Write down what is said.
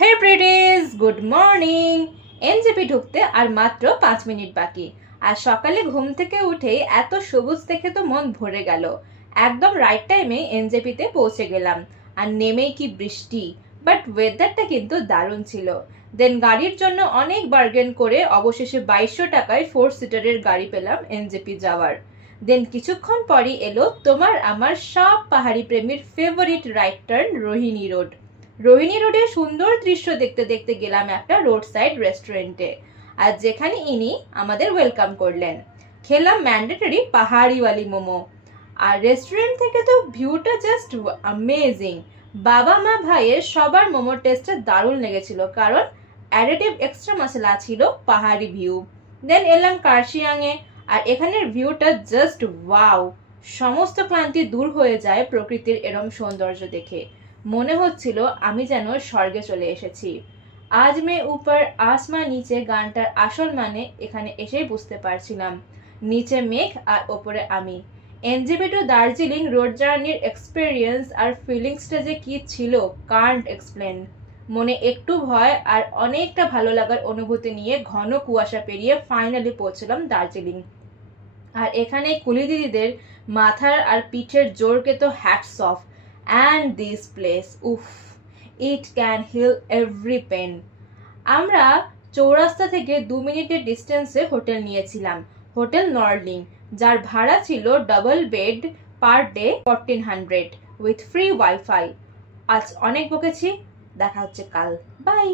হে প্রিটিজ, good morning. NJP ঢুকতে আর মাত্র 5 minute বাকি। আর সকালে ঘুম থেকে উঠেই এত সবুজ দেখে তো মন ভরে গেল। একদম রাইট টাইমে এনজেপিতে পৌঁছে গেলাম। আর নেমেই কি বৃষ্টি, বাট ওয়েদারটা কিন্তু দারুণ ছিল। দেন গাড়ির জন্য অনেক বার্গেন করে অবশেষে 2200 টাকায় 4 সিটারের গাড়ি পেলাম এনজেপি যাওয়ার। দেন কিছুক্ষণ পরই এলো তোমার আমার সব পাহাড়ি প্রেমীর favourite right turn Rohini road. Rohini রোডে সুন্দর দৃশ্য দেখতে দেখতে গেলাম একটা রোড সাইড রেস্টুরেন্টে, আর যেখানে ইনি আমাদের ওয়েলকাম করলেন। খেলাম ম্যান্ডেটরি পাহাড়িওয়ালি মোমো। আর রেস্টুরেন্ট থেকে তো ভিউটা জাস্ট অ্যামেজিং। বাবা মা ভাইয়ের সবার মোমোর টেস্টটা দারুণ লেগেছিল, কারণ অ্যাডিটিভ এক্সট্রা মশলা ছিল পাহাড়ি ভিউ। দেন এলাম কার্শিয়াংয়ে, আর এখানের ভিউটা জাস্ট ওয়াও। সমস্ত ক্লান্তি দূর হয়ে যায় প্রকৃতির এরম সৌন্দর্য দেখে। মনে হচ্ছিল আমি যেন স্বর্গে চলে এসেছি। আজ মে উপর আসমান নিচে গানটার আসল মানে এখানে এসেই বুঝতে পারছিলাম। নিচে মেঘ আর ওপরে আমি। এনজেপি টু দার্জিলিং রোড জার্নির এক্সপিরিয়েন্স আর ফিলিংসটা যে কি ছিল, কান্ট এক্সপ্লেন। মনে একটু ভয় আর অনেকটা ভালো লাগার অনুভূতি নিয়ে ঘন কুয়াশা পেরিয়ে ফাইনালি পৌঁছলাম দার্জিলিং। আর এখানে কুলি দিদিদের মাথার আর পিঠের জোরকে তো hats off. And this place, উফ, it can heal every pain. আমরা চৌরাস্তা থেকে 2 মিনিটের ডিস্টেন্সে হোটেল নিয়েছিলাম, হোটেল নর্লিং, যার ভাড়া ছিল double bed per day 1400 with free wifi. আজ অনেক বকেছি, দেখা হচ্ছে কাল, বাই।